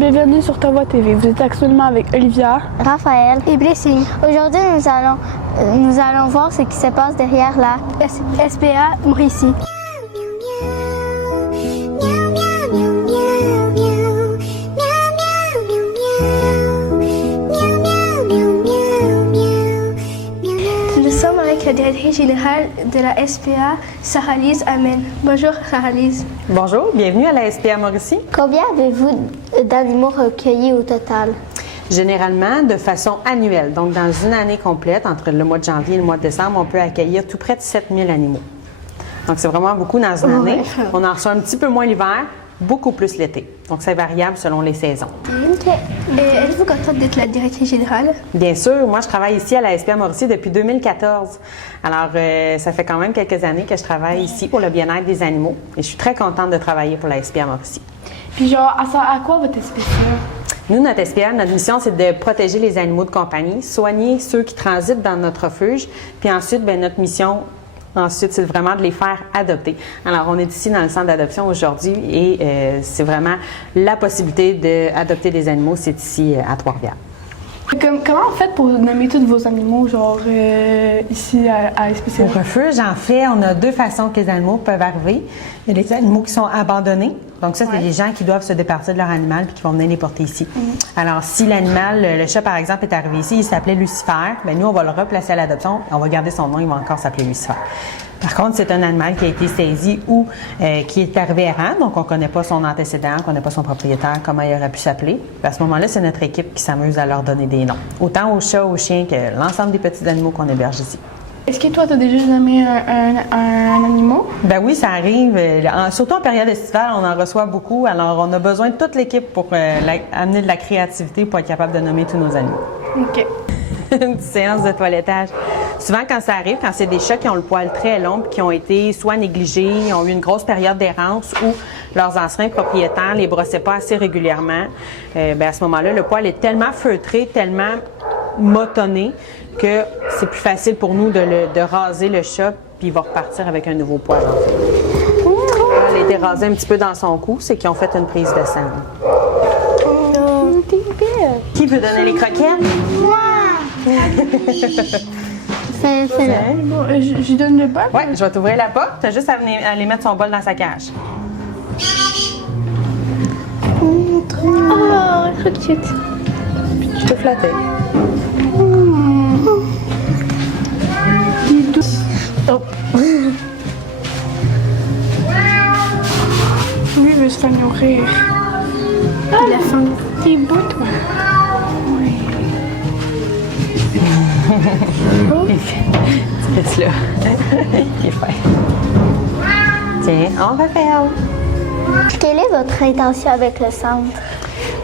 bienvenue sur Ta Voix TV. Vous êtes actuellement avec Olivia, Raphaël et Blessing. Aujourd'hui, nous allons voir ce qui se passe derrière la SPA Mauricie. Nous sommes avec la directrice générale de la SPA, Sarah-Lise Amen. Bonjour Sarah-Lise. Bonjour, bienvenue à la SPA Mauricie. Combien avez-vous d'animaux recueillis au total? Généralement, de façon annuelle, donc dans une année complète, entre le mois de janvier et le mois de décembre, on peut accueillir tout près de 7000 animaux. Donc, c'est vraiment beaucoup dans une année. On en reçoit un petit peu moins l'hiver, beaucoup plus l'été. Donc, c'est variable selon les saisons. OK. Êtes-vous contente d'être la directrice générale? Bien sûr, moi, je travaille ici à la SPA Mauricie depuis 2014. Alors, ça fait quand même quelques années que je travaille ici pour le bien-être des animaux. Et je suis très contente de travailler pour la SPA Mauricie. Puis genre, à quoi votre SPA? Nous, notre SPA, notre mission, c'est de protéger les animaux de compagnie, soigner ceux qui transitent dans notre refuge. Puis ensuite, bien, notre mission, ensuite, c'est vraiment de les faire adopter. Alors, on est ici dans le centre d'adoption aujourd'hui et c'est vraiment la possibilité d'adopter des animaux, c'est ici à Trois-Rivières. Comment vous faites pour nommer tous vos animaux, genre ici à SPCA? Au refuge, en fait, on a deux façons que les animaux peuvent arriver. Il y a les animaux qui sont abandonnés. Donc ça, c'est des gens qui doivent se départir de leur animal puis qui vont venir les porter ici. Alors, si l'animal, le chat par exemple, est arrivé ici, il s'appelait Lucifer, bien nous, on va le replacer à l'adoption. On va garder son nom, il va encore s'appeler Lucifer. Par contre, c'est un animal qui a été saisi ou qui est arrivé errant, donc on ne connaît pas son antécédent, on ne connaît pas son propriétaire, comment il aurait pu s'appeler. À ce moment-là, c'est notre équipe qui s'amuse à leur donner des noms. Autant aux chats, aux chiens que l'ensemble des petits animaux qu'on héberge ici. Est-ce que toi, tu as déjà nommé un animal? Ben oui, ça arrive. Surtout en période estivale, on en reçoit beaucoup. Alors, on a besoin de toute l'équipe pour amener de la créativité pour être capable de nommer tous nos animaux. OK. Une séance de toilettage. Souvent, quand ça arrive, quand c'est des chats qui ont le poil très long et qui ont été soit négligés, ont eu une grosse période d'errance ou leurs anciens propriétaires les brossaient pas assez régulièrement, ben à ce moment-là, le poil est tellement feutré, tellement motonné que c'est plus facile pour nous de raser le chat puis il va repartir avec un nouveau poil. En fait. Elle a été rasée un petit peu dans son cou, c'est qu'ils ont fait une prise de sang. Qui veut donner les croquettes? Fais-le. Bon, je donne le bol? Oui, je vais t'ouvrir la porte. Tu as juste à aller mettre son bol dans sa cage. Oh, croquette. Je te flatter. Il est doux. Oh. Lui, il veut se faire nourrir. Il a faim. T'es beau, toi. Oui. Tu restes là. Il est fin. Tiens, on va faire. Quelle est votre intention avec le centre?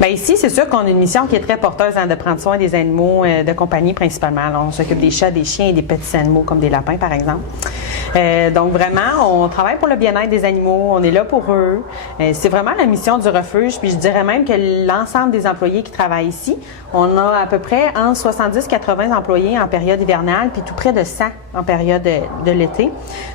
Bien, ici, c'est sûr qu'on a une mission qui est très porteuse de prendre soin des animaux de compagnie principalement. Alors, on s'occupe des chats, des chiens et des petits animaux comme des lapins, par exemple. Donc, vraiment, on travaille pour le bien-être des animaux. On est là pour eux. C'est vraiment la mission du refuge. Puis, je dirais même que l'ensemble des employés qui travaillent ici, on a à peu près entre 70-80 employés en période hivernale, puis tout près de 100 en période de l'été.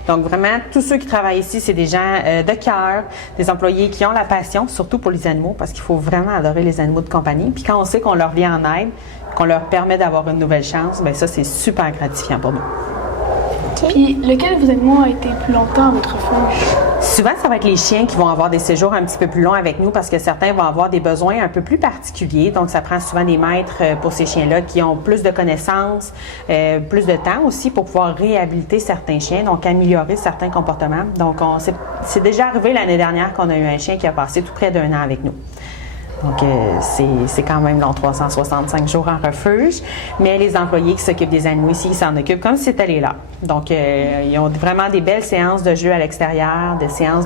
Donc, vraiment, tous ceux qui travaillent ici, c'est des gens de cœur, des employés qui ont la passion, surtout pour les animaux, parce qu'il faut vraiment adorer les animaux de compagnie. Puis, quand on sait qu'on leur vient en aide, qu'on leur permet d'avoir une nouvelle chance, bien ça, c'est super gratifiant pour nous. Puis, lequel de vos animaux a été plus longtemps à votre refuge? Souvent, ça va être les chiens qui vont avoir des séjours un petit peu plus longs avec nous parce que certains vont avoir des besoins un peu plus particuliers. Donc, ça prend souvent des maîtres pour ces chiens-là qui ont plus de connaissances, plus de temps aussi pour pouvoir réhabiliter certains chiens, donc améliorer certains comportements. Donc, c'est déjà arrivé l'année dernière qu'on a eu un chien qui a passé tout près d'un an avec nous. Donc, c'est quand même long, 365 jours en refuge. Mais les employés qui s'occupent des animaux ici, ils s'en occupent comme si c'était les leurs. Donc, ils ont vraiment des belles séances de jeux à l'extérieur, des séances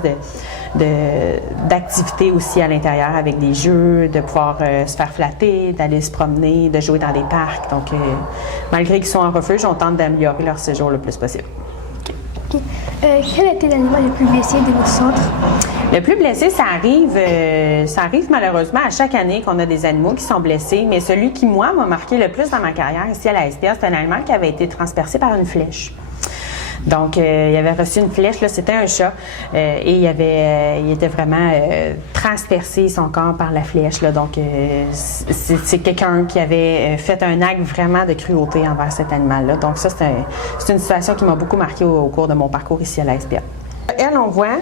d'activités aussi à l'intérieur avec des jeux, de pouvoir se faire flatter, d'aller se promener, de jouer dans des parcs. Donc, malgré qu'ils sont en refuge, on tente d'améliorer leur séjour le plus possible. Quel a été l'animal le plus blessé de votre centre? Le plus blessé, ça arrive malheureusement à chaque année qu'on a des animaux qui sont blessés, mais celui qui, moi, m'a marqué le plus dans ma carrière ici à la SPA, c'est un animal qui avait été transpercé par une flèche. Donc, il avait reçu une flèche, là, c'était un chat, et il était vraiment transpercé son corps par la flèche. Là, donc, c'est quelqu'un qui avait fait un acte vraiment de cruauté envers cet animal-là. Donc, ça, c'est une situation qui m'a beaucoup marqué au cours de mon parcours ici à la SPA. Elle, on voit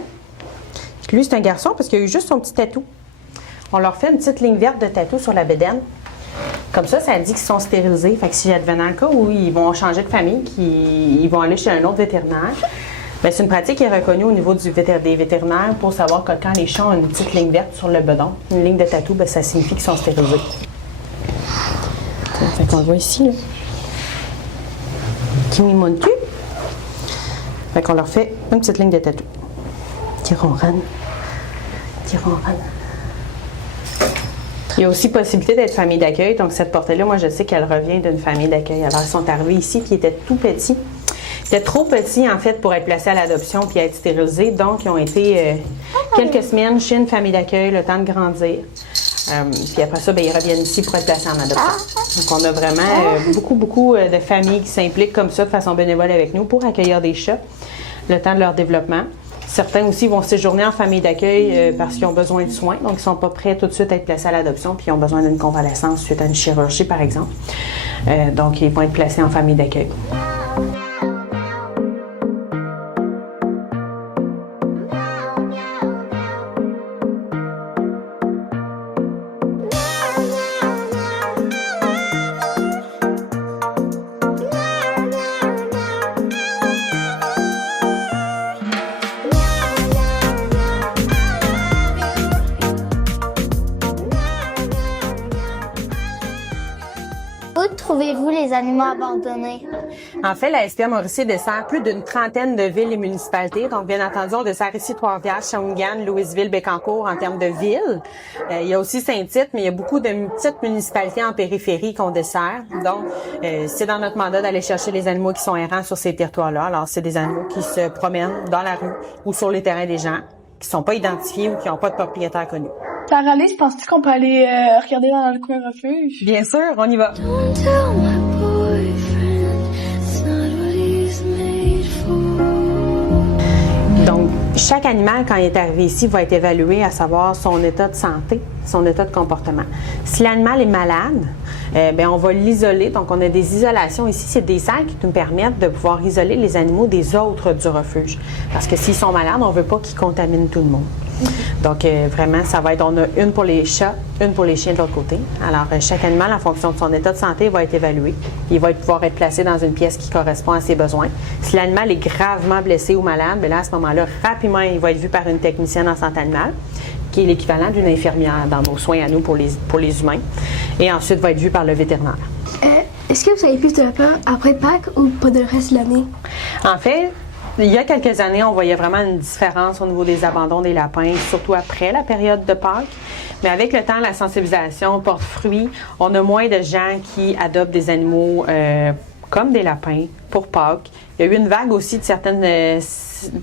que lui, c'est un garçon parce qu'il a eu juste son petit tatou. On leur fait une petite ligne verte de tatou sur la bédaine. Comme ça dit qu'ils sont stérilisés. Fait que si advenant le cas où ils vont changer de famille, qu'ils vont aller chez un autre vétérinaire, bien, c'est une pratique qui est reconnue au niveau des vétérinaires pour savoir que quand les chats ont une petite ligne verte sur le bedon, une ligne de tatou, bien, ça signifie qu'ils sont stérilisés. Fait qu'on le voit ici, là. Kimi Montu. Fait qu'on leur fait une petite ligne de tatou. Qui ronronne. Qui ronronne. Il y a aussi possibilité d'être famille d'accueil. Donc, cette portée-là, moi, je sais qu'elle revient d'une famille d'accueil. Alors, ils sont arrivés ici, puis ils étaient tout petits. Ils étaient trop petits, en fait, pour être placés à l'adoption puis être stérilisés. Donc, ils ont été quelques semaines chez une famille d'accueil, le temps de grandir. Puis après ça, bien, ils reviennent ici pour être placés en adoption. Donc, on a vraiment beaucoup de familles qui s'impliquent comme ça de façon bénévole avec nous pour accueillir des chats le temps de leur développement. Certains aussi vont séjourner en famille d'accueil parce qu'ils ont besoin de soins, donc ils ne sont pas prêts tout de suite à être placés à l'adoption, puis ils ont besoin d'une convalescence suite à une chirurgie, par exemple. Donc, ils vont être placés en famille d'accueil. Où trouvez-vous les animaux abandonnés? En fait, la SPA Mauricie dessert plus d'une trentaine de villes et municipalités. Donc, bien entendu, on dessert ici Trois-Rivières, Shawinigan, Louisville, Bécancour en termes de villes. Il y a aussi Saint-Tite, mais il y a beaucoup de petites municipalités en périphérie qu'on dessert. Donc, c'est dans notre mandat d'aller chercher les animaux qui sont errants sur ces territoires-là. Alors, c'est des animaux qui se promènent dans la rue ou sur les terrains des gens, qui sont pas identifiés ou qui n'ont pas de propriétaire connu. Alice, penses-tu qu'on peut aller regarder dans le coin refuge? Bien sûr, on y va. Donc, chaque animal, quand il est arrivé ici, va être évalué à savoir son état de santé, son état de comportement. Si l'animal est malade, bien, on va l'isoler. Donc, on a des isolations ici. C'est des salles qui nous permettent de pouvoir isoler les animaux des autres du refuge. Parce que s'ils sont malades, on ne veut pas qu'ils contaminent tout le monde. Donc, vraiment, ça va être, on a une pour les chats, une pour les chiens de l'autre côté. Alors, chaque animal, en fonction de son état de santé, va être évalué. Il va pouvoir être placé dans une pièce qui correspond à ses besoins. Si l'animal est gravement blessé ou malade, bien là, à ce moment-là, rapidement, il va être vu par une technicienne en santé animale, qui est l'équivalent d'une infirmière dans nos soins à nous pour les humains. Et ensuite, va être vu par le vétérinaire. Est-ce que vous avez plus de peur après Pâques ou pas de reste de l'année? En fait, il y a quelques années, on voyait vraiment une différence au niveau des abandons des lapins, surtout après la période de Pâques. Mais avec le temps, la sensibilisation porte fruit. On a moins de gens qui adoptent des animaux comme des lapins pour Pâques. Il y a eu une vague aussi de certaines,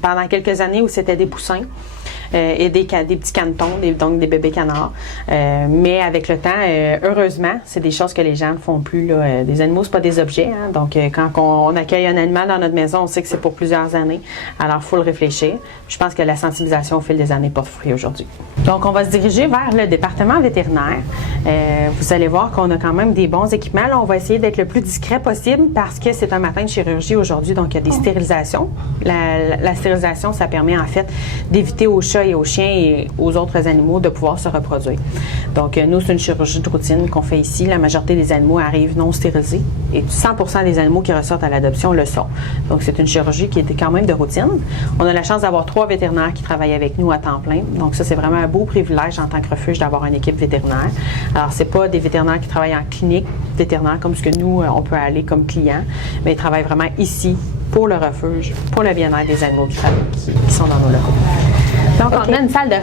pendant quelques années où c'était des poussins. Et des petits canetons, donc des bébés canards. Mais avec le temps, heureusement, c'est des choses que les gens ne font plus. Là. Des animaux, c'est pas des objets. Hein? Donc, quand on accueille un animal dans notre maison, on sait que c'est pour plusieurs années. Alors, il faut le réfléchir. Je pense que la sensibilisation au fil des années porte fruit aujourd'hui. Donc, on va se diriger vers le département vétérinaire. Vous allez voir qu'on a quand même des bons équipements. Là, on va essayer d'être le plus discret possible parce que c'est un matin de chirurgie aujourd'hui. Donc, il y a des stérilisations. La stérilisation, ça permet en fait d'éviter aux chats et aux chiens et aux autres animaux de pouvoir se reproduire. Donc, nous, c'est une chirurgie de routine qu'on fait ici. La majorité des animaux arrivent non stérilisés et 100% des animaux qui ressortent à l'adoption le sont. Donc, c'est une chirurgie qui est quand même de routine. On a la chance d'avoir 3 vétérinaires qui travaillent avec nous à temps plein. Donc, ça, c'est vraiment un beau privilège en tant que refuge d'avoir une équipe vétérinaire. Alors, c'est pas des vétérinaires qui travaillent en clinique vétérinaire comme ce que nous, on peut aller comme clients, mais ils travaillent vraiment ici pour le refuge, pour le bien-être des animaux qui sont dans nos locaux. Donc, on a une salle de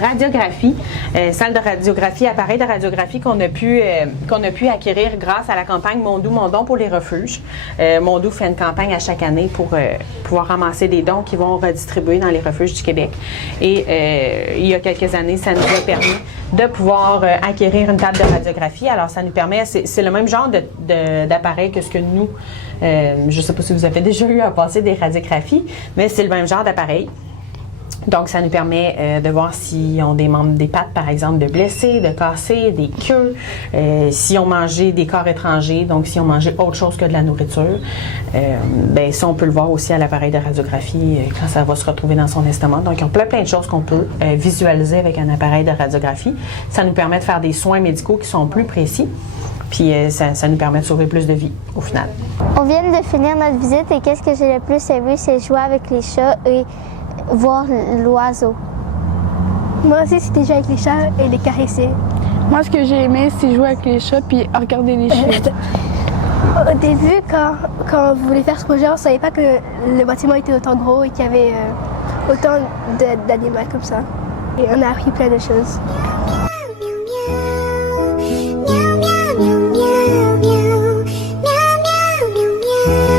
radiographie, appareil de radiographie qu'on a pu acquérir grâce à la campagne Mon Doux, mon don pour les refuges. Mon Doux fait une campagne à chaque année pour pouvoir ramasser des dons qui vont redistribuer dans les refuges du Québec. Et il y a quelques années, ça nous a permis de pouvoir acquérir une table de radiographie. Alors, ça nous permet, c'est le même genre d'appareil que ce que nous, je ne sais pas si vous avez déjà eu à passer des radiographies, mais c'est le même genre d'appareil. Donc, ça nous permet de voir s'ils ont des membres, des pattes, par exemple, de blessés, de cassés, des queues, s'ils ont mangé des corps étrangers, donc s'ils ont mangé autre chose que de la nourriture. Ben ça, on peut le voir aussi à l'appareil de radiographie quand ça va se retrouver dans son estomac. Donc, ils ont plein de choses qu'on peut visualiser avec un appareil de radiographie. Ça nous permet de faire des soins médicaux qui sont plus précis. Puis, ça nous permet de sauver plus de vies, au final. On vient de finir notre visite et qu'est-ce que j'ai le plus aimé, c'est jouer avec les chats et voir l'oiseau. Moi aussi, c'était jouer avec les chats et les caresser. Moi, ce que j'ai aimé, c'est jouer avec les chats puis regarder les chiens. Au début, quand on voulait faire ce projet, on ne savait pas que le bâtiment était autant gros et qu'il y avait autant d'animaux comme ça. Et on a appris plein de choses. Meow, meow, meow, meow, meow, meow, meow, meow, meow.